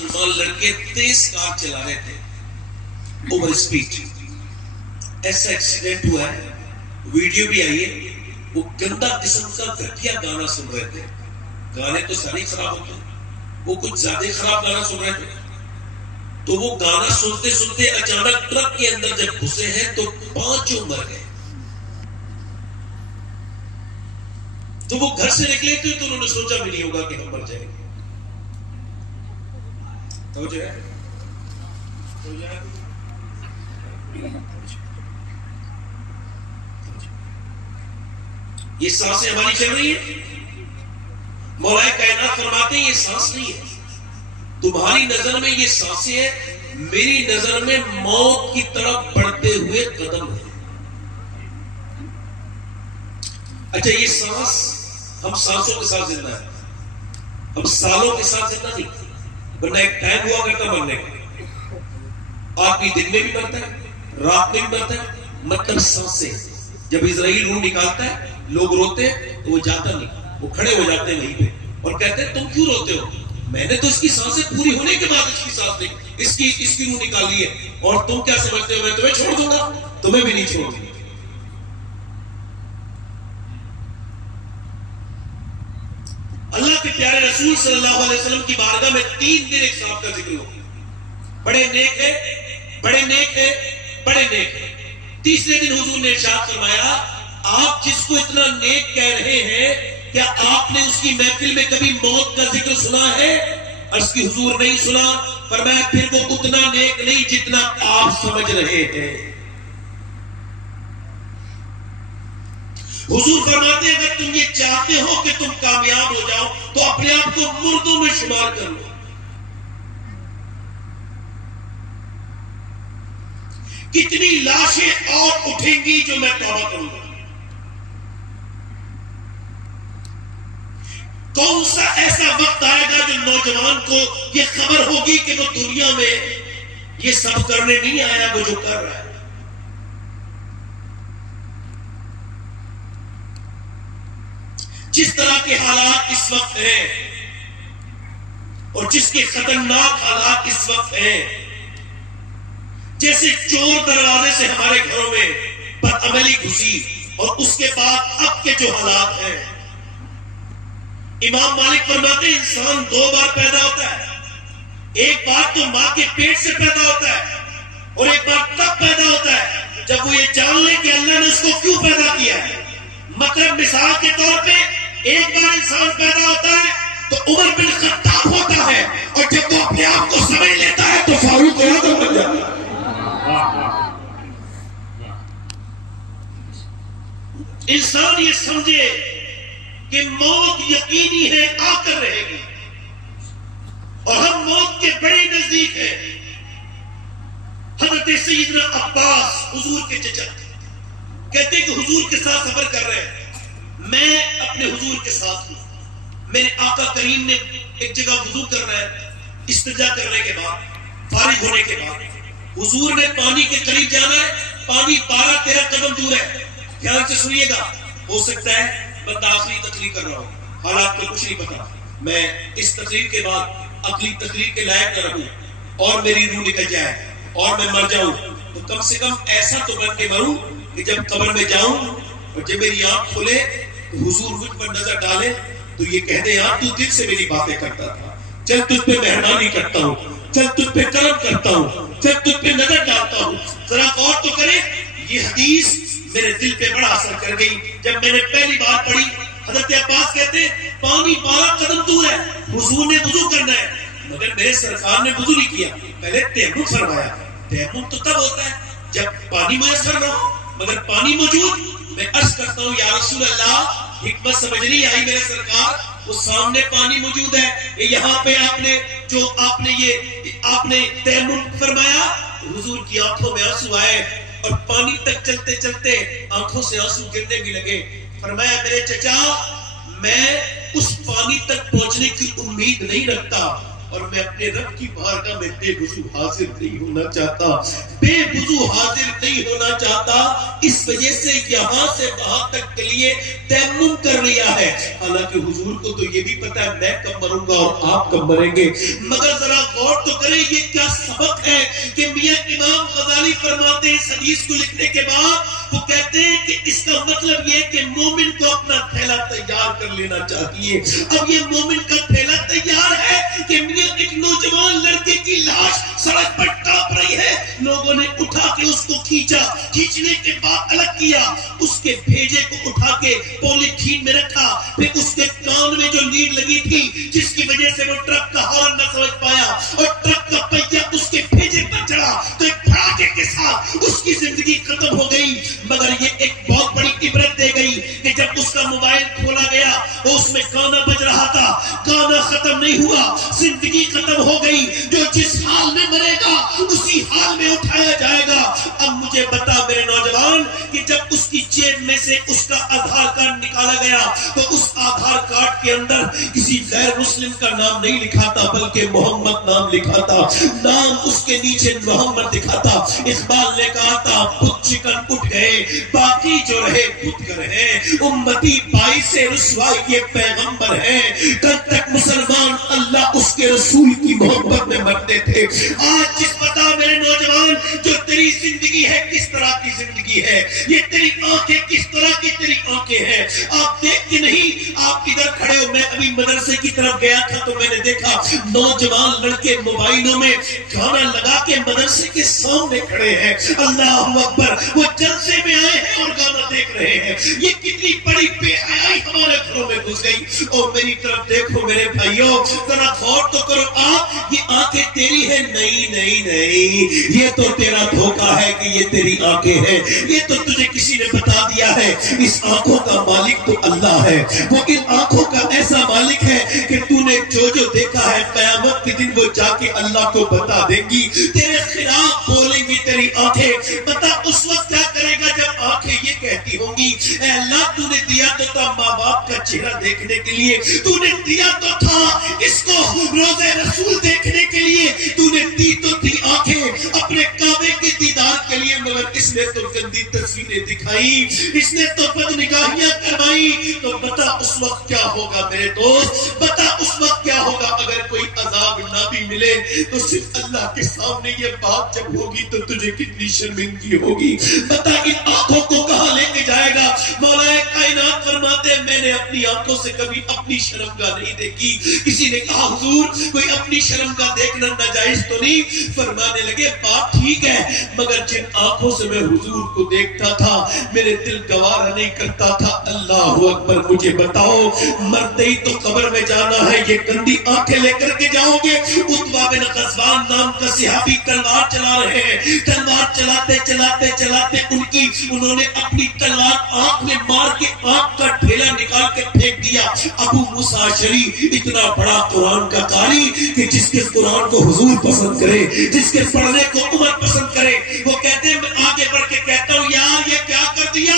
مسلمان لڑکے تیز کار چلا رہے تھے اوور سپیڈ. ایسا ایکسیڈنٹ ہوا ہے, ویڈیو بھی آئی ہے. وہ گندا قسم کا گھٹیا گانا سن رہے تھے. گانے تو سارے خراب ہوتے ہیں, وہ کچھ زیادہ خراب گانا سن رہے تھے. تو وہ گانا سنتے سنتے اچانک ٹرک کے اندر جب گھسے ہیں تو 5 مر گئے. تو وہ گھر سے نکلے تھے تو انہوں نے سوچا بھی نہیں ہوگا کہ ہم مر جائیں گے. تو جو ہے یہ سانسیں ہماری چل رہی ہیں. مولا کائنات فرماتے ہیں یہ سانس نہیں ہے, تمہاری نظر میں یہ سانسیں ہیں, میری نظر میں موت کی طرف بڑھتے ہوئے قدم ہے. اچھا یہ سانس, ہم سانسوں کے ساتھ زندہ ہیں, ہم سالوں کے ساتھ زندہ نہیں, ورنہ ایک ٹائم ہوا کرتا مرنے کا. آدمی دن میں بھی مرتا ہے, رات میں بھی مرتا ہے. مطلب سانسیں, جب اسرائیل روح نکالتا ہے لوگ روتے تو وہ جاتا نہیں, وہ کھڑے ہو جاتے ہیں وہیں پہ اور کہتے ہیں تم کیوں روتے ہو, میں نے تو اس کی سانسیں پوری ہونے کے بعد اس کی سانس اس کی روح نکالی ہے, اور تم کیا سمجھتے ہو میں تمہیں چھوڑ دوں گا؟ تمہیں بھی نہیں چھوڑ دوں گا. اللہ کے پیارے رسول صلی اللہ علیہ وسلم کی بارگاہ میں 3 دن ایک صاحب کا ذکر ہو, بڑے نیک ہے, بڑے نیک ہے, بڑے نیک ہے. تیسرے دن حضور نے ارشاد فرمایا آپ جس کو اتنا نیک کہہ رہے ہیں کیا آپ نے اس کی محفل میں کبھی موت کا ذکر سنا ہے؟ عرض کی حضور نہیں سنا. فرمایا پھر وہ اتنا نیک نہیں جتنا آپ سمجھ رہے ہیں. حضور فرماتے ہیں اگر تم یہ چاہتے ہو کہ تم کامیاب ہو جاؤ تو اپنے آپ کو مردوں میں شمار کر لو. کتنی لاشیں اور اٹھیں گی جو میں توبہ کروں گا. کون سا ایسا وقت آئے گا جو نوجوان کو یہ خبر ہوگی کہ وہ دنیا میں یہ سب کرنے نہیں آیا وہ جو کر رہا ہے. جس طرح کے حالات اس وقت ہیں اور جس کے خطرناک حالات اس وقت ہیں, جیسے چور دروازے سے ہمارے گھروں میں بدعملی گھسی اور اس کے بعد اب کے جو حالات ہیں. امام مالک فرماتے ہیں انسان 2 بار پیدا ہوتا ہے, ایک بار تو ماں کے پیٹ سے پیدا ہوتا ہے اور ایک بار تب پیدا ہوتا ہے جب وہ یہ جان لے کہ اللہ نے اس کو کیوں پیدا کیا ہے. مطلب مثال کے طور پہ ایک بار انسان پیدا ہوتا ہے تو عمر بن خطاب ہوتا ہے, اور جب وہ اپنے آپ کو سمجھ لیتا ہے تو فاروق اعظم بن جاتا ہے. انسان یہ سمجھے کہ موت یقینی ہے, آ کر رہے گی, اور ہم موت کے بڑے نزدیک ہیں. حضرت سیدنا عباس حضور کے چچا کہتے ہیں کہ حضور کے ساتھ سفر کر رہے ہیں, میں اپنے حضور کے ساتھ ہوں. میرے آقا کریم نے ایک جگہ وضو کرنا ہے, استنجا کرنے کے بعد فارغ ہونے کے بعد حضور نے پانی کے قریب جانا ہے, پانی 12-13 قدم دور ہے. دھیان سے سنیے گا, ہو سکتا ہے بندہ آخری تقریر کر رہا ہوں, حالات کو کچھ نہیں پتا, میں اس تقریر کے بعد اگلی تقریر کے لائق نہ رہوں اور میری روح نکل جائے اور میں مر جاؤں, تو کم سے کم ایسا تو بن کے مروں کہ جب قبر میں جاؤں اور جب میری آنکھ کھلے تو حضور مجھ پر نظر ڈالے تو یہ کہہ دیں یار تو دل سے میری باتیں کرتا تھا, چل تجھ پہ مہربانی کرتا ہوں, چل تجھ پہ کرم کرتا ہوں, چل تجھ پہ نظر ڈالتا ہوں. ذرا غور تو کرے, یہ حدیث میرے دل پہ بڑا اثر کر گئی. جب میں نے پہلی بار پڑھی, حضرت عباس کہتے پانی 12 قدم دور ہے, حضور نے وضو کرنا ہے, مگر میرے سرکار نے وضو نہیں کیا, پہلے تیمم فرمایا. تیمم تو تب ہوتا ہے جب پانی میسر نہ ہو, مگر پانی موجود. میں عرض کرتا ہوں یا رسول اللہ, حکمت سمجھ نہیں آئی میرے سرکار, وہ سامنے پانی موجود ہے, یہاں پہ آپ نے تیمم فرمایا, حضور کی آنکھوں میں آنسو آئے اور پانی تک چلتے چلتے آنکھوں سے آنسو گرنے بھی لگے. فرمایا میرے چچا, میں اس پانی تک پہنچنے کی امید نہیں رکھتا, اور میں اپنے رب کی بارگاہ میں بے وضو حاضر نہیں ہونا چاہتا, بے وضو حاضر نہیں ہونا چاہتا. اس وجہ سے یہاں سے وہاں تک کے لیے تیمم کر لیا ہے. حالانکہ حضور کو تو یہ بھی پتا ہے میں کب مروں گا اور آپ کب مریں گے, مگر ذرا غور تو کریں یہ کیا سبق ہے کہ میاں امام غزالی فرماتے ہیں اس حدیث کو لکھنے کے بعد، وہ کہتے ہیں کہ اس کا مطلب یہ کہ مومن کو اپنا تھیلا تیار کر لینا چاہیے۔ اب یہ مومن کا تھیلا تیار ہے کہ میاں ایک نوجوان لڑکے کی لاش سڑک پر ٹاپ رہی ہے، لوگوں نے اٹھا کے اس کو کھینچا، کھینچنے کے بعد الگ کیا، اس کے بھیجے کو اٹھا کے پولیتھین میں رکھا، پھر اس کے کان میں جو لیڈ لگی تھی جس کی وجہ سے وہ ٹرک کا ہارن نہ سمجھ پایا اور ٹرک کا پہیہ اس کے بھیجے پر چڑھا تو ایک پھڑاکے کے ساتھ اس کی زندگی ختم ہو گئی۔ مگر یہ ایک بہت بڑی عبرت دے گئی کہ جب اس کا موبائل کھولا گیا اس میں گانا بج رہا تھا، گانا ختم نہیں ہوا، زندگی ختم ہو گئی۔ جو جس حال میں مرے گا اسی حال میں اٹھایا جائے گا۔ اب مجھے بتا میرے نوجوان کہ جب اس کی جیب میں سے اس کا آدھار کارڈ نکالا گیا تو اس آدھار کارڈ کے اندر کسی غیر مسلم کا نام نہیں لکھا تھا بلکہ محمد نام لکھا تھا، نام اس کے نیچے محمد لکھا تھا۔ اقبال نے کہا تھا بت چکن اٹھ گئے باقی جو رہے خود کر ہیں، امتی باعث رسوائی یہ پیغمبر ہیں، کل تک مسلمان اللہ اس کے رسول کی محبت میں مرتے تھے۔ آج جس پتا میرے نوجوان جو تیری زندگی ہے کس طرح کی زندگی ہے، یہ تیری آنکھیں کس طرح کی تیری آنکھیں ہیں، آپ دیکھ کے نہیں آپ ادھر کھڑے ہو۔ میں ابھی مدرسے کی طرف گیا تھا تو میں نے دیکھا نوجوان لڑکے موبائلوں میں گانا لگا کے مدرسے کے سامنے کھڑے ہیں، اللہ اکبر، وہ جلسے میں آئے ہیں اور گانا دیکھ رہے ہیں۔ یہ کتنی بڑی بے حیائی ہمارے گھروں میں گھس گئی۔ اور میری طرف دیکھو میرے بھائیوں، ذرا غور تو کرو، آپ یہ آنکھیں تیری ہیں؟ نہیں نہیں نہیں، یہ تو تیرا دھوکہ ہے کہ یہ تیری آنکھیں ہیں، یہ تو تجھے کسی نے بتا دیا ہے۔ اس آنکھوں کا مالک تو اللہ ہے، وہ ان آنکھوں کا ایسا مالک ہے کہ تو نے جو جو دیکھا ہے قیامت کے دن وہ جا کے اللہ کو بتا دیں گی، تیرے خلاف بولیں گی تیری آنکھیں۔ بتا اس وقت کیا کرے گا جب آنکھیں یہ کہتی ہوں گی اے اللہ تو نے دیا تو تھا ماں باپ کا چہرہ دیکھنے کے لیے، تو نے دیا تو تھا اس کو روزے رسول دیکھنے کے لیے، تو نے دی تو تھی آنکھیں اپنے کعبے کے دیدار کے لیے، مگر اس نے تو گندی تصویریں دکھائی، اس نے تو بدنگاہیاں کروائی۔ تو بتا اس وقت کیا ہوگا میرے دوست، بتا اس وقت کیا ہوگا اگر کوئی عذاب نہ بھی ملے تو صرف اللہ کے سامنے یہ بات جب ہوگی تو تجھے کتنی شرمندگی ہوگی۔ بتا ان آنکھوں کو کہاں لے کے جائے گا؟ مولا کائنات فرماتے ہیں میں نے اپنی آنکھوں سے کبھی اپنی شرمگاہ نہیں دیکھی۔ کسی نے کہا حضور کوئی اپنی شرمگاہ دیکھنا ناجائز تو نہیں؟ فرمانے لگے بات ٹھیک ہے، مگر جن آنکھوں سے میں حضور کو دیکھتا تھا میرے دل گوارا نہیں کرتا تھا۔ اللہ اکبر، مجھے بتاؤ مرتے ہی تو قبر میں جانا ہے، یہ گندی آنکھیں لے کر کے جاؤ گے؟ عتبہ بن غزوان نام کا صحابی تلوار چلا رہے ہیں، تلوار چلاتے چلاتے چلاتے انہوں نے اپنی تلوار آنکھ میں مار کے آنکھ کا ڈھیلا نکال کے پھینک دیا۔ ابو موسیٰ اشعری اتنا بڑا قرآن کا قاری کہ جس کے قرآن کو حضور پسند کرے، جس کے پڑھنے کو عمر پسند کرے، وہ کہتے ہیں میں آگے بڑھ کے کہتا ہوں یار یہ کیا کر دیا،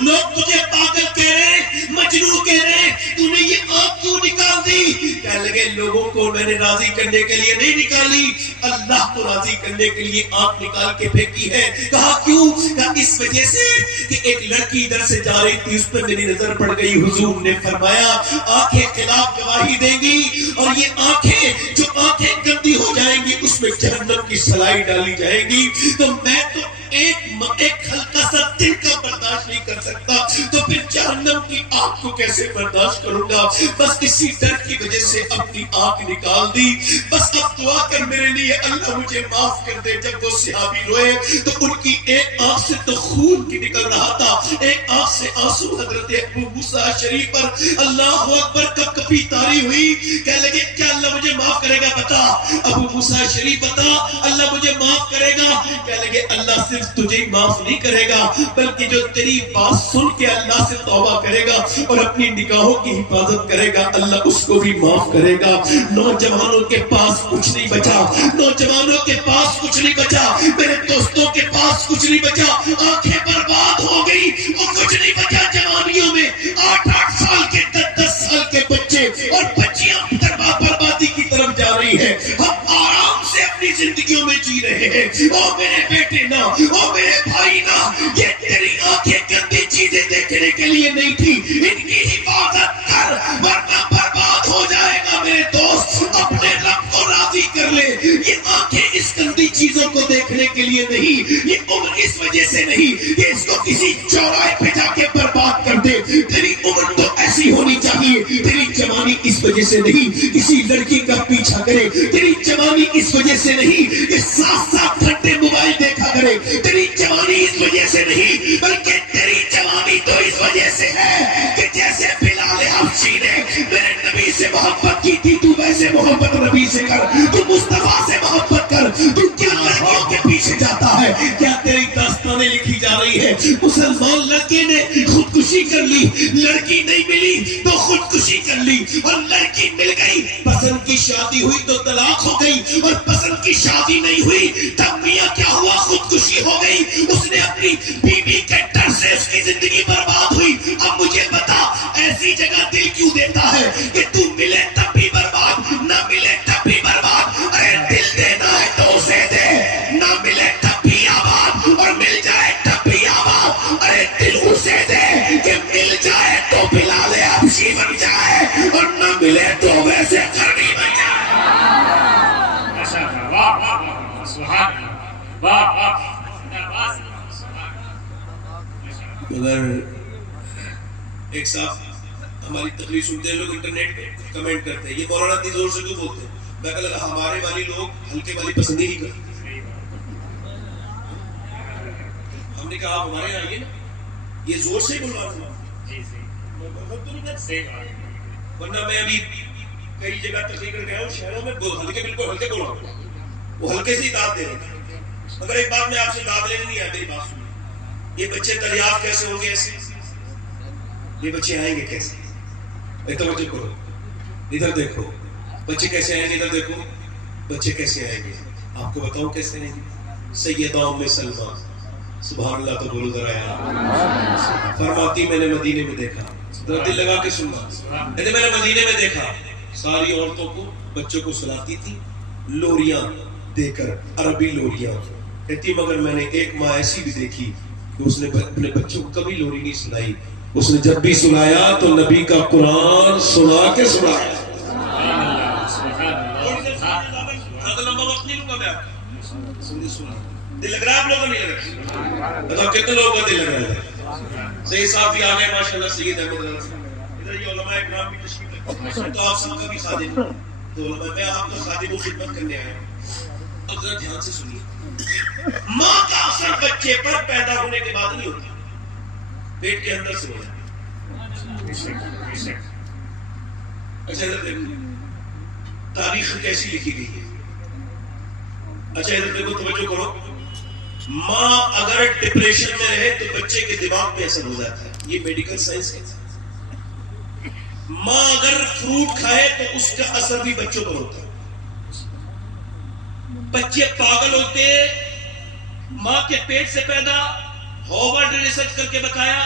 لوگ تجھے پاگل کہہ رہے، مجنون کہہ رہے، تو نے یہ آنکھ کیوں نکال دی؟ کہنے لگے لوگوں کو میں نے راضی کرنے کے لیے نہیں نکالی، اللہ کو راضی کرنے کے لیے آنکھ نکال کے پھینکی ہے۔ کہا کیوں؟ کہا اس وجہ سے کہ ایک لڑکی ادھر سے جا رہی تھی، اس پر میری نظر پڑ گئی۔ حضور نے فرمایا آنکھیں خلاف گواہی دیں گی، اور یہ آنکھیں جو آنکھیں گندی ہو جائیں گی اس میں جہنم کی سلائی ڈالی جائے گی۔ تو میں تو ایک ہلکا سا دل کا برداشت نہیں کر سکتا، تو پھر جہنم کی آگ کو کیسے برداشت کروں گا؟ بس اسی ڈر کی وجہ سے اپنی آنکھ نکال دی۔ بس اب دعا کر میرے لیے اللہ مجھے معاف کر دے۔ جب وہ صحابی روئے تو ان کی ایک آنکھ سے تو خون کی نکل رہا تھا، ایک آنکھ سے آنسو حضرت ابو موسیٰ اشعری پر اللہ اکبر کب کبھی تاری ہوئی۔ کہنے لگے کیا اللہ مجھے معاف کرے گا؟ بتا ابو موسیٰ اشعری بتا اللہ مجھے معاف کرے گا؟ کہنے لگے اللہ صرف تجھے ہی معاف نہیں کرے گا بلکہ جو تیری بات سن کے اللہ سے توبہ کرے گا اور اپنی نگاہوں کی حفاظت کرے گا اللہ اس کو بھی معاف کرے گا۔ نوجوانوں کے پاس کچھ نہیں بچا، نوجوانوں کے پاس کچھ نہیں بچا، میرے دوستوں کے پاس کچھ نہیں بچا، آنکھیں برباد ہو گئی اور کچھ نہیں بچا۔ جوانیوں میں 8 سال کے 10 سال کے بچے اور بچیاں بربادی کی طرف جا رہی ہیں، ہم آرام سے اپنی زندگیوں میں جی رہے ہیں۔ او میرے بیٹے نا، او میرے بھائی نا، یہ تیری آنکھیں گندی چیزیں دیکھنے کے لیے نہیں تھی، ان کی حفاظت کر ورنہ برباد ہو جائے گا۔ میرے دوست اپنے رب کو راضی کر لے، یہ آنکھیں اس گندی چیزوں کو دیکھنے کے لیے نہیں، یہ عمر اس وجہ سے نہیں کہ اس کو کسی چوراہے پہ جا کے برباد کر دے. تیری عمر تو ایسی ہونی چاہیے. تیری جوانی اس وجہ سے نہیں کسی لڑکی کا پیچھا کرے. تیری جوانی اس وجہ سے نہیں کہ 7 گھنٹے موبائل دیکھا کرے. تیری جوانی اس وجہ سے نہیں، بلکہ تیری جوانی تو اس وجہ سے ہے کہ جیسے بلال حبشی نے میرے نبی سے محبت کی تھی، تو ویسے محبت نبی سے کر. تو مصطفیٰ سے محبت کر. تو کیا لڑکیوں کے پیچھے جاتا ہے؟ کیا تیری داستانیں لکھی جا رہی ہے؟ مسلمان لڑکے نے خودکشی کر لی، لڑکی نہیں ملی تو خودکشی کر لی، اور لڑکی مل گئی، پسند کی شادی ہوئی تو طلاق ہو گئی، اور پسند کی شادی نہیں ہوئی تب میاں کیا ہوا؟ خودکشی ہو گئی. اس نے اپنی بیوی کے ڈر سے اس کی زندگی برباد ہوئی. اب مجھے بتا ایسی جگہ دل کیوں دیتا ہے کہ تو ملے تب بھی برباد، نہ ملے تب بھی برباد؟ ارے دل دینا ہے تو اسے دے، نہ ملے تب بھی آباد اور مل جائے تب بھی آباد. ارے دل اسے دے کہ مل جائے تو بلال حبشی بن جائے، اور نہ ملے تو ویسے کرنی بن جائے. مگر ایک صاحب ہماری تقریر سنتے ہیں، لوگ انٹرنیٹ پہ کمنٹ کرتے ہیں یہ مولانا اتنی زور سے کیوں بولتے ہیں؟ میں کہا لگا ہمارے والی لوگ ہلکے والی پسند ہی نہیں کرتے. ہم نے کہا آپ ہمارے یہاں آئیے نا، یہ زور سے بلوا رہا ورنہ میں ابھی کئی جگہ تقریر کر گیا ہوں شہروں میں ہلکے بالکل ہلکے بول رہا ہوں، وہ ہلکے سے ہی داد دے رہے ہیں. مگر ایک بات میں آپ سے داد لینے نہیں آیا، میری بات سنیں. یہ بچے دریافت کیسے ہوں گے؟ ایسے یہ بچے آئیں گے کیسے؟ توجہ کرو، ادھر دیکھو بچے کیسے آئیں گے، ادھر دیکھو بچے کیسے آئیں گے. آپ کو بتاؤں کیسے آئیں گے؟ سیدہ ام سلمہ سبحان اللہ تو بولو ذرا یار، فرماتی میں نے مدینے میں دیکھا، دل لگا کے سننا، میں نے مدینے میں دیکھا ساری عورتوں کو بچوں کو سلاتی تھی لوریاں دے کر، عربی لوریاں. کہتی مگر میں نے ایک ماں ایسی بھی دیکھی کہ اس نے اپنے بچوں کو کبھی لوری نہیں سنائی، اس نے جب بھی سنایا تو نبی کا قرآن سنا کے سنایا. لمبا وقت نہیں لوں گا میں آپ کو. دل لگ رہا ہے آپ لوگوں کو؟ نہیں لگ رہا؟ بتاؤ کتنے لوگوں کا دل لگ رہا ہے؟ سید صاحب بھی آ گئے ماشاءاللہ، سید احمد رضا. ادھر یہ علماء اکرام بھی تشریف رکھتے، تو آپ سب کا بھی خادم ہوں. تو علماء میں آپ کا خادم و خدمت کرنے آیا ہوں. اب ذرا دھیان سے سنیے، ماں کا اثر بچے پر پیدا ہونے کے بعد نہیں ہوتا، پیٹ کے اندر سے ہوتا ہے. اچھا ادھر دیکھو تاریخ کیسی لکھی گئی ہے. اچھا ادھر دیکھو توجہ کرو. ماں اگر ڈپریشن میں رہے تو بچے کے دماغ پہ اثر ہو جاتا ہے، یہ میڈیکل سائنس ہے. ماں اگر فروٹ کھائے تو اس کا اثر بھی بچوں پر ہوتا ہے. بچے پاگل ہوتے ماں کے پیٹ سے پیدا. ہاروارڈ نے ریسرچ کر کے بتایا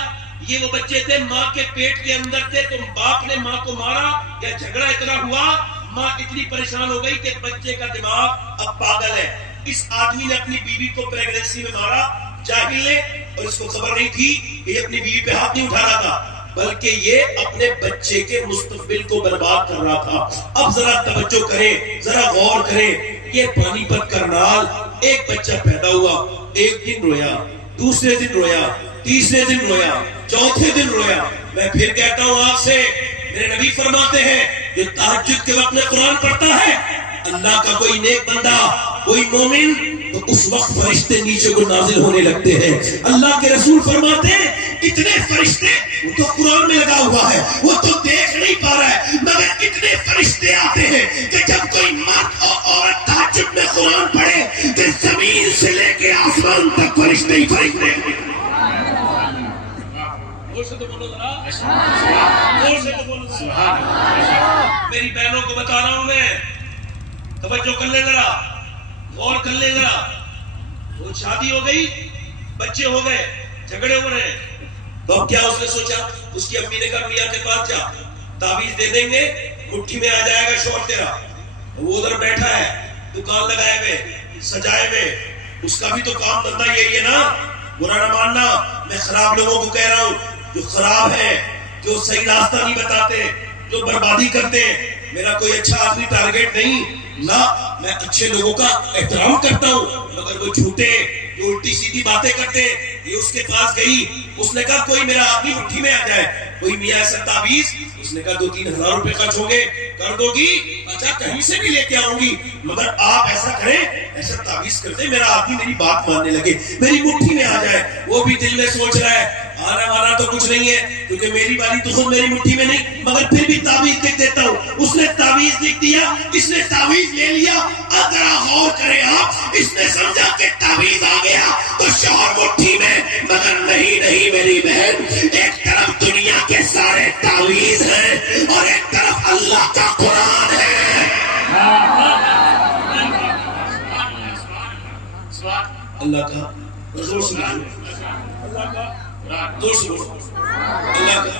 یہ وہ بچے تھے ماں کے پیٹ کے اندر تھے تو باپ نے ماں کو مارا یا جھگڑا اتنا ہوا، ماں اتنی پریشان ہو گئی کہ بچے کا دماغ اب پاگل ہے. اس آدمی نے اپنی بیوی کو پریگننسی میں مارا، جاہل نے، اور اس کو خبر نہیں تھی کہ یہ اپنی بیوی پہ ہاتھ نہیں اٹھا رہا تھا بلکہ یہ اپنے بچے کے مستقبل کو برباد کر رہا تھا. اب ذرا توجہ کریں، ذرا غور کریں. یہ پانی پت کرنال ایک بچہ پیدا ہوا، ایک دن رویا، دوسرے دن رویا، تیسرے دن رویا، چوتھے دن رویا. میں پھر کہتا ہوں آپ سے، میرے نبی فرماتے ہیں جو تہجد کے وقت میں قرآن پڑھتا ہے اللہ کا کوئی نیک بندہ، کوئی مومن، تو اس وقت فرشتے نیچے کو نازل ہونے لگتے ہیں. اللہ کے رسول فرماتے ہیں اتنے فرشتے، وہ تو قرآن میں لگا ہوا ہے وہ تو دیکھ نہیں پا رہا ہے، مگر اتنے فرشتے آتے ہیں کہ جب کوئی مرد اور عورت تہجد میں قرآن پڑھے تو زمین سے لے کے آسمان تک فرشتے ہی فرشتے. میری بہنوں کو بتا رہا ہوں میں، توجہ کر لے ذرا، غور کر لے ذرا. وہ شادی ہو گئی، بچے ہو گئے، جھگڑے ہو رہے ہیں، تو اب کیا اس نے سوچا؟ اس کی امی نے کہا میاں کے پاس جا، تعویذ دے دیں گے، مٹھی میں آ جائے گا شوہر تیرا. وہ ادھر بیٹھا ہے، دکان لگائے ہوئے، سجائے ہوئے، اس کا بھی تو کام دھندا یہی ہے نا. برا نہ ماننا، میں خراب لوگوں کو کہہ رہا ہوں جو خراب ہے، جو صحیح راستہ نہیں بتاتے، جو بربادی کرتے ہیں. میرا کوئی اچھا آدمی ٹارگیٹ نہیں، نہ میں اچھے لوگوں کا احترام کرتا ہوں، مگر وہ جھوٹے جو الٹی سیدھی باتیں کرتے، یہ اس کے پاس گئی، اس نے کہا کوئی میرا آدمی مٹھی میں آ جائے، کوئی میاں ایسا تعویذ، اس نے کہا 2-3 ہزار روپے خرچ ہوں گے، کر دو گی؟ اچھا کہیں سے بھی لے کے آؤں گی، مگر آپ ایسا کریں، ایسا تعویذ کرتے میرا آدمی میری بات ماننے لگے، میری مٹھی میں آ جائے۔ وہ بھی دل میں سوچ رہا ہے آنا وانا تو کچھ نہیں ہے، کیونکہ میری والی تو خود میری مٹھی میں نہیں، مگر پھر بھی تعویذ لکھ دیتا ہوں۔ اس نے تعویذ لکھ دیا، اس نے تعویذ لے لیا، ذرا غور کریں آپ، اس نے سمجھا کہ تعویذ آ گیا تو شوہر مٹھی میں، مگر نہیں میری بہن، ایک طرف دنیا کے سارے تعویذ ہیں اور ایک طرف اللہ کا قرآن ہے۔ اللہ کا رسول صلی اللہ علیہ وسلم، اللہ کا رسول، اللہ کا۔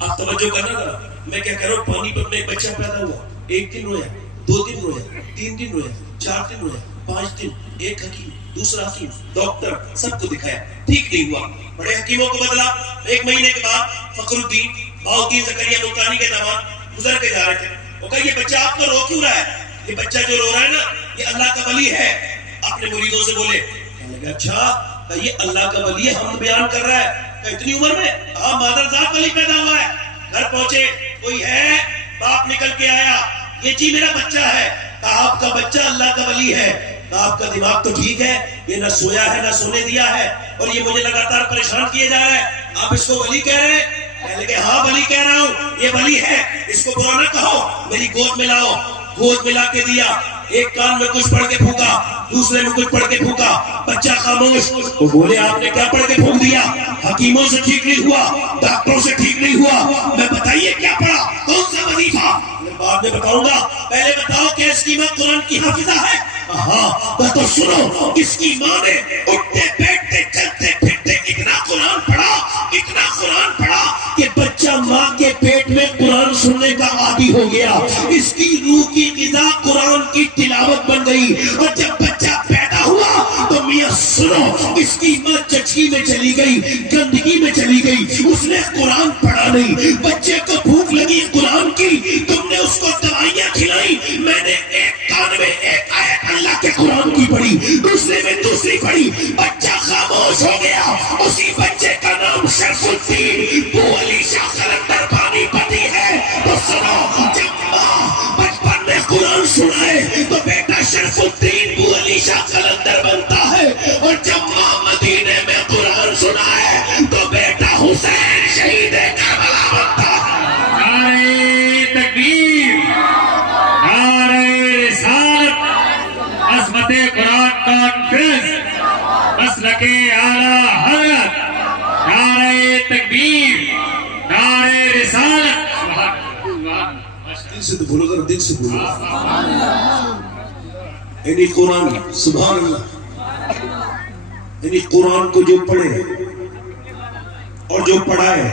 اب توجہ کرنا ذرا، میں کیا کہہ رہا ہوں، پانی پر میں ایک بچہ پیدا ہوا، 1 دن رویا، 2 دن رویا، 3 دن رویا، 4 دن رویا، 5 دن، ایک حکیم، دوسرا حکیم، ڈاکٹر، سب کو دکھایا، ٹھیک نہیں ہوا، بڑے حکیموں کو بدلا۔ 1 مہینے کے بعد فخر الدین بہاؤالدین زکریا ملتانی کے داماد گزر کے جا رہے تھے، وہ کہا یہ بچہ آپ کو رو کیوں رہا ہے؟ یہ بچہ جو رو رہا ہے نا، یہ اللہ کا ولی ہے۔ اپنے مریدوں سے بولے، کہنے لگا اچھا یہ اللہ کا ولی ہے، ہم بیان کر رہا ہے کہ اتنی عمر میں؟ ہاں مادر ذات ولی پیدا ہوا ہے۔ گھر پہنچے، کوئی ہے؟ باپ نکل کے آیا، یہ جی میرا بچہ ہے۔ کہا آپ کا بچہ اللہ کا ولی ہے؟ کہا آپ کا دماغ تو ٹھیک ہے، یہ نہ سویا ہے نہ سونے دیا ہے، اور یہ مجھے لگاتار پریشان کیے جا رہا ہے، آپ اس کو ولی کہہ رہے ہیں؟ کہنے لگے ہاں ولی کہہ رہا ہوں، یہ ولی ہے، اس کو برا نہ کہو، میری گود میں لاؤ۔ گود ملا کے دیا، ایک کان میں کچھ پڑھ کے پھونکا، دوسرے میں کچھ پڑھ کے پھونکا، بچہ خاموش۔ وہ بولے آپ نے کیا پڑھ کے پھونک دیا؟ حکیموں سے ٹھیک نہیں ہوا، ڈاکٹروں سے ٹھیک نہیں ہوا، میں بتائیے کیا پڑھا، کون سا وظیفہ؟ بعد میں بتاؤں گا، پہلے بتاؤ کہ اس کی ماں قرآن کی حافظہ ہے؟ ہاں بس تو سنو، اس کی ماں نے اٹھتے بیٹھتے چلتے پھرتے اتنا قرآن پڑھا کہ بچہ ماں کے پیٹ میں قرآن سننے کا عادی ہو گیا، اس کی روح کی غذا قرآن کی تلاوت بن گئی، اور جب بچہ پیدا ہوا تو میاں سنو، اس کی ماں چچی میں چلی گئی، گندگی میں چلی گئی، اس نے قرآن پڑھا نہیں، بچے کو بھوک لگی قرآن کی، تم نے اس کو دوائیاں کھلائی، میں نے ایک کان میں ایک آیت اللہ کے قرآن کی پڑھی، دوسرے میں دوسری پڑھی، بچہ خاموش ہو گیا۔ اسی بچے کا نام شرف الدین بو علی شاہ قلندر پانی پتی ہے۔ تو سنو، جب ماں بچپن میں قرآن سنائے تو بیٹا شرف الدین بو علی شاہ قلندر بنتا ہے، اور جب ماں مدینے میں قرآن سنائے تو بیٹا حسین شہید کربلا بنتا ہے۔ نعرہ تکبیر، نعرہ رسالت، عظمت قرآن کانفرنس، مسلک اعلیٰ حضرت، نعرہ تکبیر، نعرہ رسالت۔ دل سے تو بولو ذرا، دل سے بولو، یعنی قرآن، سبحان اللہ، یعنی قرآن کو جو پڑھے اور جو پڑھائے،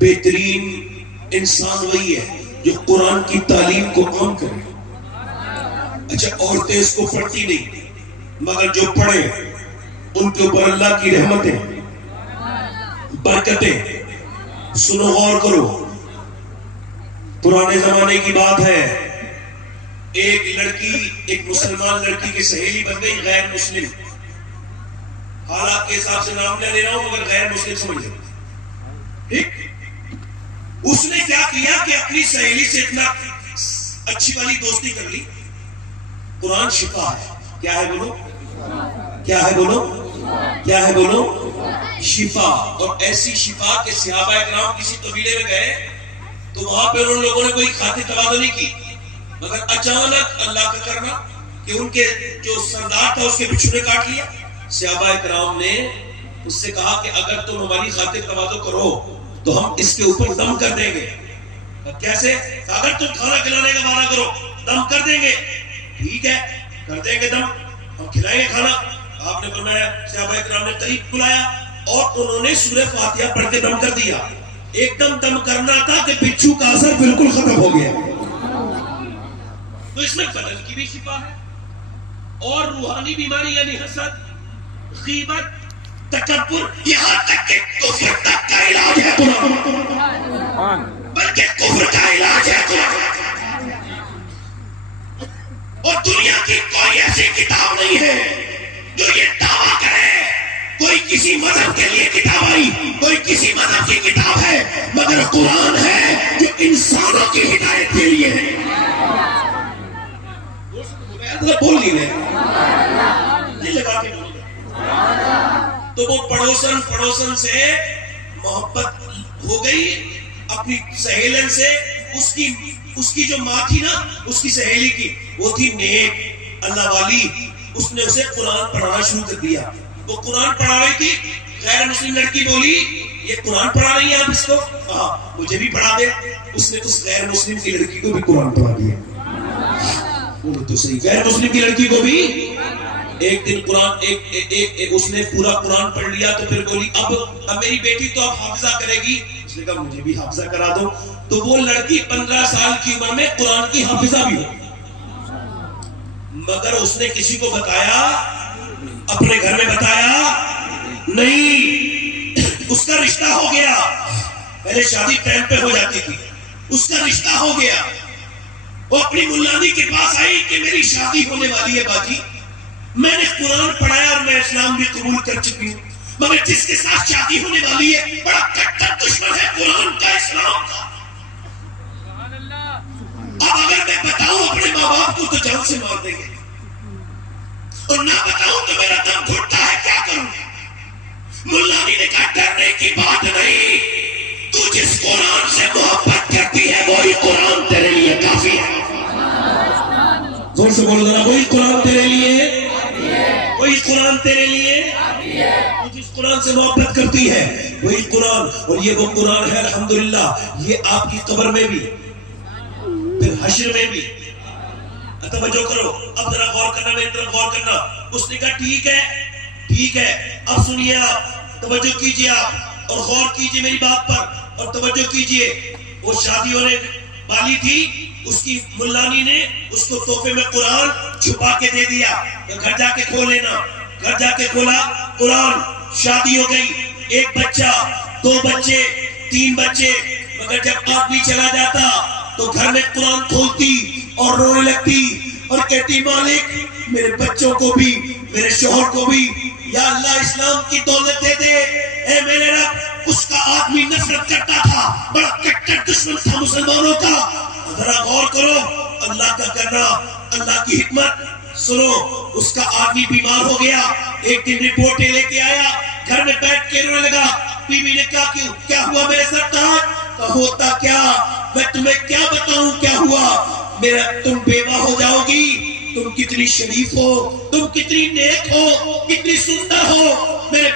بہترین انسان وہی ہے جو قرآن کی تعلیم کو عام کرے۔ اچھا عورتیں اس کو پڑھتی نہیں، مگر جو پڑھے ان کے اوپر اللہ کی رحمتیں، برکتیں۔ سنو، غور کرو، پرانے زمانے کی بات ہے، ایک لڑکی، ایک مسلمان لڑکی کی سہیلی بن گئی غیر مسلم، حالات کے حساب سے نام نہ لے رہا ہوں مگر غیر مسلم سمجھ لیں، ٹھیک؟ اس نے کیا کیا کہ اپنی سہیلی سے اتنا اچھی والی دوستی کر لی۔ قرآن شفا ہے، کیا ہے بولو، کیا ہے بولو، کیا ہے بولو، شفا۔ اور ایسی شفا کہ صحابہ اکرام کسی قبیلے میں گئے تو وہاں پہ ان لوگوں نے کوئی خاطر تواضع نہیں کی، مگر اچانک اللہ کا کرنا کہ ان کے جو سردار تھا اس کے بچھو نے کاٹ لیا۔ صحابہ اکرام نے اس سے کہا کہ اگر تم ہماری خاطر تواضع کرو تو ہم اس کے اوپر دم کر دیں گے۔ کیسے؟ اگر تم کھانا کھلانے کا وعدہ کرو دم کر دیں گے۔ ٹھیک ہے، کر دیں گے دم، ہم کھلائیں گے کھانا۔ آپ نے فرمایا، صحابہ اکرام نے قریب بلایا اور انہوں نے سورہ فاتحہ پڑھ کے دم کر دیا۔ ایک دم دم کرنا تھا کہ بچھو کا اثر بالکل ختم ہو گیا۔ تو اس میں بدن کی بھی شفا ہے اور روحانی بیماری یعنی حسد، غیبت، تکبر، یہاں تک کہ کفر تک کا علاج ہے قرآن، بلکہ کفر کا علاج ہے قرآن۔ اور دنیا کی کوئی ایسی کتاب نہیں ہے جو یہ دعویٰ کرے کوئی کسی مذہب کے لیے کتاب آئی، کوئی کسی مذہب کی کتاب ہے، مگر قرآن ہے جو انسانوں کی ہدایت کے لیے ہے۔ بول نہیں رہے، یہ لگا کے بول رہے۔ تو وہ پڑوسن سے محبت ہو گئی، اپنی سہیلن سے، اس کی جو ماں تھی نا، اس کی سہیلی کی، وہ تھی نیک اللہ والی، اس نے اسے قرآن پڑھانا شروع کر دیا۔ وہ قرآن پڑھا رہی تھی، غیر مسلم لڑکی بولی یہ قرآن پڑھا رہی ہے آپ اس کو؟ کہا مجھے بھی پڑھا دے۔ اس نے اس غیر مسلم کی لڑکی کو بھی قرآن پڑھا دیا۔ بولو تو صحیح، غیر مسلم کی لڑکی کو بھی ایک دن قرآن اس نے پورا قرآن پڑھ لیا، تو پھر بولی اب میری بیٹی تو اب حافظہ کرے گی۔ اس نے کہا مجھے بھی حافظہ کرا دو۔ تو وہ لڑکی 15 سال کی عمر میں قرآن کی حافظہ بھی ہو، مگر اس نے کسی کو بتایا؟ اپنے گھر میں بتایا نہیں۔ اس کا رشتہ ہو گیا، پہلے شادی ٹائم پہ ہو جاتی تھی، اس کا رشتہ ہو گیا۔ وہ اپنی ملانی کے پاس آئی کہ میری شادی ہونے والی ہے باجی، میں نے قرآن پڑھایا اور میں اسلام بھی قبول کر چکی ہوں، مگر جس کے ساتھ شادی ہونے والی ہے بڑا کٹر دشمن ہے قرآن کا، اسلام کا۔ اب اگر میں بتاؤں اپنے ماں باپ کو تو جان سے مار دیں گے، اور نہ بتاؤں تو میرا دم گھٹتا ہے، کیا کروں گا؟ ملانی نے کہا ڈرنے کی بات نہیں، تو جس قرآن سے محبت کرتی ہے وہی قرآن تیرے لیے کافی ہے۔ زور سے بولو ذرا، وہی قرآن تیرے لیے، وہی قرآن تیرے لیے، تو جس قرآن سے محبت کرتی ہے وہی قرآن، اور یہ وہ قرآن ہے الحمدللہ، یہ آپ کی قبر میں بھی، پھر حشر میں بھی۔ توجہ کرو، اب ذرا غور کرنا، میری طرف غور کرنا۔ اس نے کہا ٹھیک ہے، اب سنیے آپ، توجہ کیجئے آپ اور غور کیجئے میری بات پر اور توجہ کیجئے۔ وہ شادی ہونے والی تھی، اس کی ملانی نے اس کو تحفے میں قرآن چھپا کے دے دیا، گھر جا کے کھول لینا۔ گھر جا کے کھولا قرآن، شادی ہو گئی، 1 بچہ، 2 بچے، 3 بچے، مگر جب آدمی چلا جاتا تو گھر میں قرآن کھولتی اور رونے لگتی اور کہتی مالک میرے بچوں کو بھی، میرے شوہر کو بھی یا اللہ اسلام کی دولت دے دے، اے میرے رب۔ اس کا آدمی نفرت کرتا تھا، بڑا کٹر دشمن تھا مسلمانوں کا۔ ذرا غور کرو اللہ کا کرنا، اللہ کی حکمت سنو۔ اس کا آدمی بیمار ہو گیا، ایک دن رپورٹیں لے کے آیا، گھر میں بیٹھ کے رونے لگا۔ بیوی نے کیا ہوا میرے سرتاج؟ ہوتا کیا، میں تمہیں کیا بتاؤں کیا ہوا؟ تم بیوہ ہو جاؤ گی، تم کتنی شریف ہو، تم کتنی نیک ہو، کتنی سندر ہو، میرے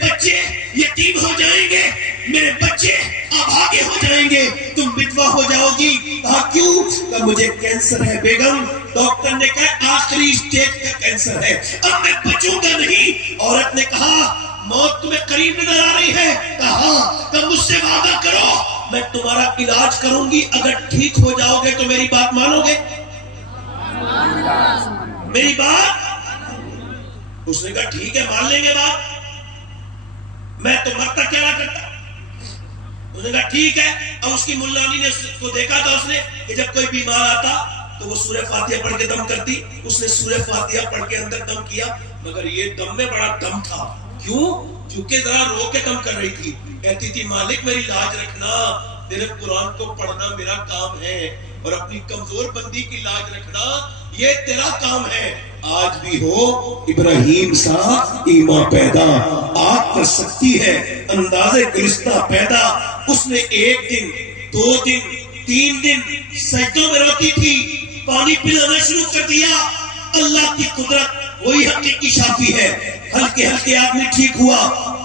بچے یتیم ہو جائیں گے، میرے بچے ابھاگے ہو جائیں گے، تم بیوہ ہو جاؤ گی۔ کہا کیوں؟ کہ مجھے کینسر ہے بیگم، ڈاکٹر نے کہا آخری سٹیج کا کینسر ہے، اب میں بچوں گا نہیں۔ عورت نے کہا موت تمہیں قریب نظر آ رہی ہے؟ کہا کہ مجھ سے وعدہ کرو میں تمہارا علاج کروں گی، اگر ٹھیک ہو جاؤ گے تو میری بات مانو گے؟ میری بات؟ اس نے کہا ٹھیک ہے مان لیں گے بات، میں تو مرتا کیا نہ کرتا۔ اس نے کہا ٹھیک ہے۔ اب اس کی ملانی نے اس کو دیکھا تھا، اس نے کہ جب کوئی بیمار آتا تو وہ سورہ فاتحہ پڑھ کے دم کرتی، اس نے سورہ فاتحہ پڑھ کے اندر دم کیا، مگر یہ دم میں بڑا دم تھا۔ کیوں؟ کیونکہ ذرا رو کے دم کر رہی تھی، کہتی تھی مالک میری لاج رکھنا، تیرے قرآن کو پڑھنا میرا کام ہے، اور اپنی کمزور بندی کی لاج رکھنا یہ تیرا کام ہے۔ آج بھی ہو ابراہیم سا ایمان پیدا، آگ کر سکتی ہے انداز گلستہ پیدا۔ اس نے 1 دن 2 دن 3 دن سجدوں میں روتی تھی، پانی پلانا شروع کر دیا۔ اللہ کی قدرت وہی حقیقی شافی ہے، ہلکے ہلکے آدمی ٹھیک ہوا۔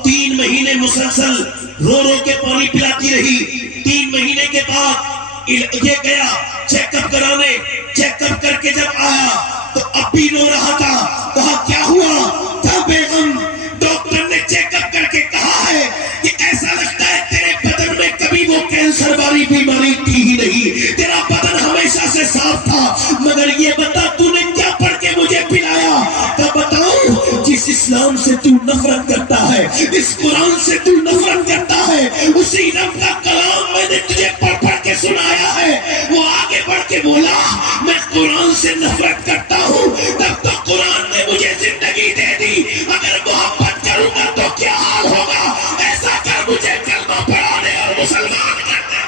3 مہینے مسلسل رو رو کے پانی پلاتی رہی۔ 3 مہینے کے بعد یہ گیا چیک اپ کرانے، چیک اپ کر کے جب آیا تو اب بھی رو رہا تھا۔ کہا کیا ہوا؟ تھا بیگم، ڈاکٹر نے چیک اپ کر کے کہا ہے کہ ایسا لگتا ہے تیرے بدن میں کبھی وہ کینسر والی بیماری تھی ہی نہیں، تیرا بدن ہمیشہ سے صاف تھا، مگر یہ بتا تو نے کیا پڑھ کے مجھے پلایا؟ کیا بتاؤں؟ جس اسلام سے تو نفرت کرتا ہے، اس قرآن سے تو نفرت کرتا ہے، اسی رب کا کلام میں نے تجھے پڑھ پڑھ کے سنایا ہے۔ وہ آگے بڑھ کے بولا میں قرآن سے نفرت کرتا ہوں تب تو قرآن نے مجھے زندگی دے دی. اگر محبت کروں گا تو کیا حال ہوگا. ایسا کر مجھے کلمہ پڑھانے اور مسلمان کر دے.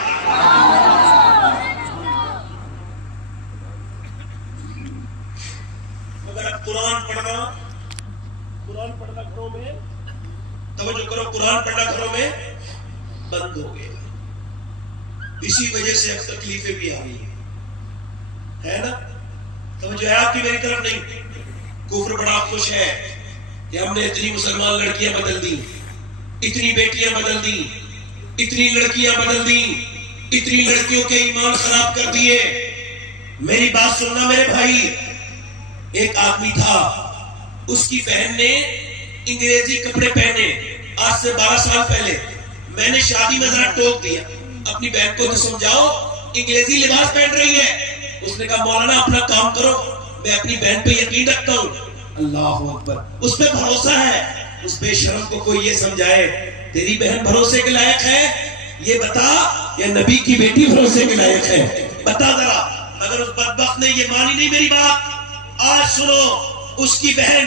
مگر اب قرآن پڑھنا گھروں میں، توجہ کرو، قرآن پڑھنا گھروں میں بند ہو گیا. اسی وجہ سے اب تکلیفیں بھی آ رہی ہے نا. توجہ ہے آپ کی میری طرف نہیں. کفر بڑا خوش ہے کہ ہم نے اتنی مسلمان لڑکیاں بدل دی، اتنی بیٹیاں بدل دی، اتنی لڑکیاں بدل دی، اتنی لڑکیوں کے ایمان خراب کر دیے. میری بات سننا میرے بھائی. ایک آدمی تھا، اس کی بہن نے انگریزی کپڑے پہنے. آج سے 12 سال پہلے میں نے شادی میں ذرا ٹوک دیا، اپنی بہن کو تو سمجھاؤ انگریزی لباس پہن رہی ہے. اس نے کہا مولانا اپنا کام کرو، میں اپنی بہن پہ یقین رکھتا ہوں. اللہ اکبر، اس پہ بھروسہ ہے. اس بے شرم کو کوئی یہ سمجھائے تیری بہن بھروسے کے لائق ہے، یہ بتا، یا نبی کی بیٹی بھروسے کے لائق ہے؟ بتا ذرا. مگر اس بدبخت نے یہ مانی نہیں میری بات. آج سنو، اس کی بہن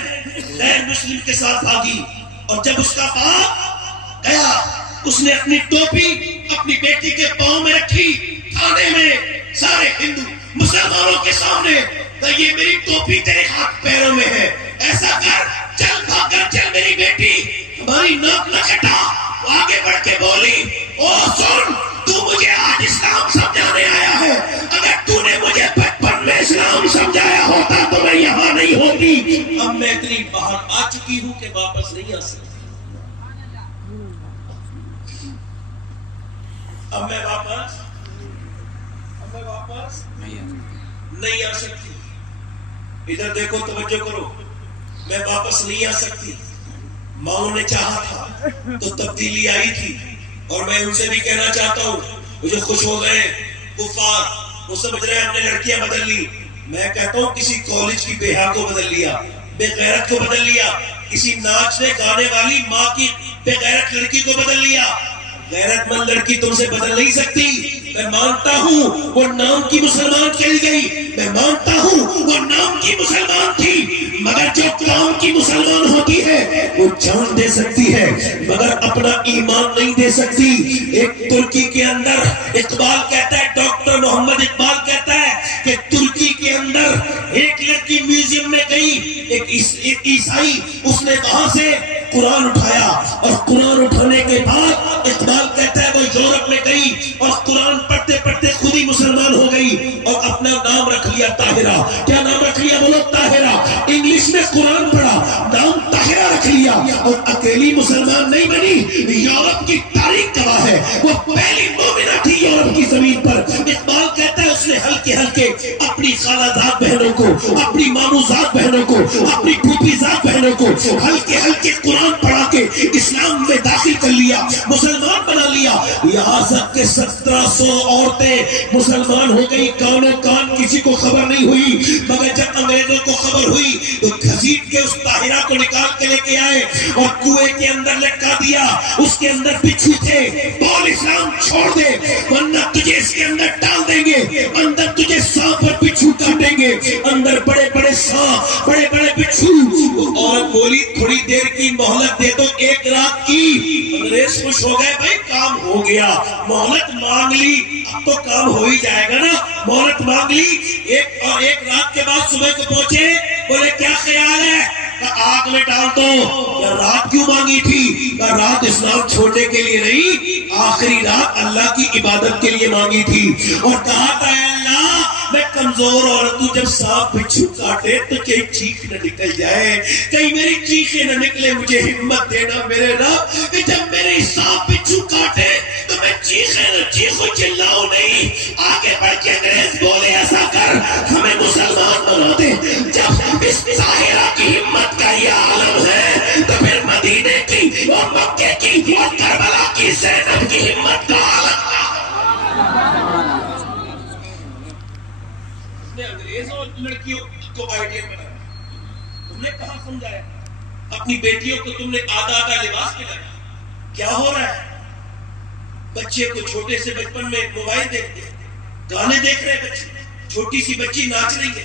غیر مسلم کے ساتھ بھاگی، اور جب اس کا باپ گیا اس نے اپنی ٹوپی اپنی بیٹی کے پاؤں میں رکھی، تھانے میں سارے ہندو مسلمانوں کے سامنے، یہ میری ٹوپی تیرے ہاتھ پیروں میں ہے، ایسا کر، چل بھاگ کر چل میری بیٹی، ہماری ناک نہ کٹا. آگے بڑھ کے بولی، او سن، تو مجھے آج اسلام سمجھانے آیا ہے. اگر تو نے مجھے بچپن میں اسلام سمجھایا ہوتا تو میں یہاں نہیں ہوتی. اب میں اتنی باہر آ چکی ہوں کہ واپس نہیں آ سکتی. اب میں واپس نہیں آ سکتی. ادھر دیکھو، توجہ کرو، میں واپس نہیں آ سکتی. ماؤں نے چاہا تھا تو تبدیلی آئی تھی، اور میں ان سے بھی کہنا چاہتا ہوں، مجھے خوش ہو گئے کفار، وہ سمجھ رہے ہیں ہم نے لڑکیاں بدل لی. میں کہتا ہوں کسی کالج کی بے حیا کو بدل لیا، بے غیرت کو بدل لیا، کسی ناچنے گانے والی ماں کی بے غیرت لڑکی کو بدل لیا. غیرت مند لڑکی تم سے بدل نہیں سکتی. میں مانتا ہوں وہ نام کی مسلمان چلی گئی، میں مانتا ہوں وہ نام کی مسلمان تھی، مگر جو کام کی مسلمان ہوتی ہے وہ جان دے سکتی ہے مگر اپنا ایمان نہیں دے سکتی. ایک ترکی کے اندر اقبال کہتا ہے، ڈاکٹر محمد اقبال کہتا ہے کہ ترکی کے اندر ایک لڑکی میوزیم میں گئی، ایک عیسائی، اس نے وہاں سے قرآن اٹھایا، اور قرآن اٹھانے کے بعد اقبال کہتا ہے وہ یورپ میں گئی اور قرآن پڑھتے پڑھتے خود ہی مسلمان ہو گئی اور اپنا نام رکھ لیا طاہرہ. کیا نام رکھ لیا؟ بولو طاہرہ. انگلش میں قرآن پڑھا، نام طاہرہ رکھ لیا، اور اکیلی مسلمان نہیں بنی، یورپ کی تاریخ گواہ ہے، وہ پہلی مومنہ تھی یورپ کی زمین پر. اقبال کہتا ہے اس نے ہلکے ہلکے اپنی خالہ زاد بہنوں کو، اپنی ماموں زاد بہنوں کو، اپنی پھوپھی زاد بہنوں کو ہلکے ہلکے قرآن پڑھا کے اسلام میں داخل کر لیا، مسلمان بنا لیا. یہاں تک کہ 1700 عورتیں مسلمان ہو گئی، کانوں کان کسی کو خبر نہیں ہوئی. مگر جب انگریزوں کو خبر ہوئی تو گھسیٹ کے اس طاہرہ کو نکال کے لے کے آئے اور کنویں کے اندر لٹکا دیا. اس کے اندر بچھو تھے، بول اسلام چھوڑ دے ورنہ تجھے اس کے اندر ڈال دیں گے، اندر تجھے سانپ اور بچھو کاٹیں گے، اندر بڑے بڑے سانپ، بڑے بڑے بچھو. اور بولی تھوڑی دیر کی مہلت دے دو، 1 رات کی. انگریز خوش ہو گئے، بھائی کام ہو گیا، مہلت مانگ لی، اب تو کام ہو ہی جائے گا نا. مہلت مانگ لی، 1 رات کے بعد صبح کو پہنچے، بولے کیا خیال ہے؟ آگ میں ڈال دو. یا رات کیوں مانگی تھی؟ رات اسلام چھوڑنے کے لیے نہیں، آخری رات اللہ کی عبادت کے لیے مانگی تھی. اور کہا تھا اے اللہ میں کمزور عورت ہوں، جب سانپ بچھو کاٹے تو کہیں چیخ نہ نکل جائے، کہیں میری چیخیں نہ نکلے، مجھے ہمت دینا میرے رب کہ جب میرے سانپ بچھو کاٹے تو میں چیخیں نہ چیخوں، چلاؤں نہیں. آگے بڑھ کے انگریز بولے ایسا کر ہمیں مسلمان بنا دے. جب اس طاہرہ کی ہمت کا یہ عالم ہے تو پھر مدینے کی اور مکے کی اور کربلا کی زینب کی ہمت کا عالم ہے. انگریز اور لڑکیوں کو آئیڈیا بنایا، تم نے کہاں سمجھایا؟ اپنی بیٹیوں کو تم نے آدھا آدھا لباس پہنایا. کیا ہو رہا ہے؟ بچے کو چھوٹے سے بچپن میں موبائل دیکھتے، گانے دیکھ رہے بچے، چھوٹی سی بچی ناچ رہی ہے،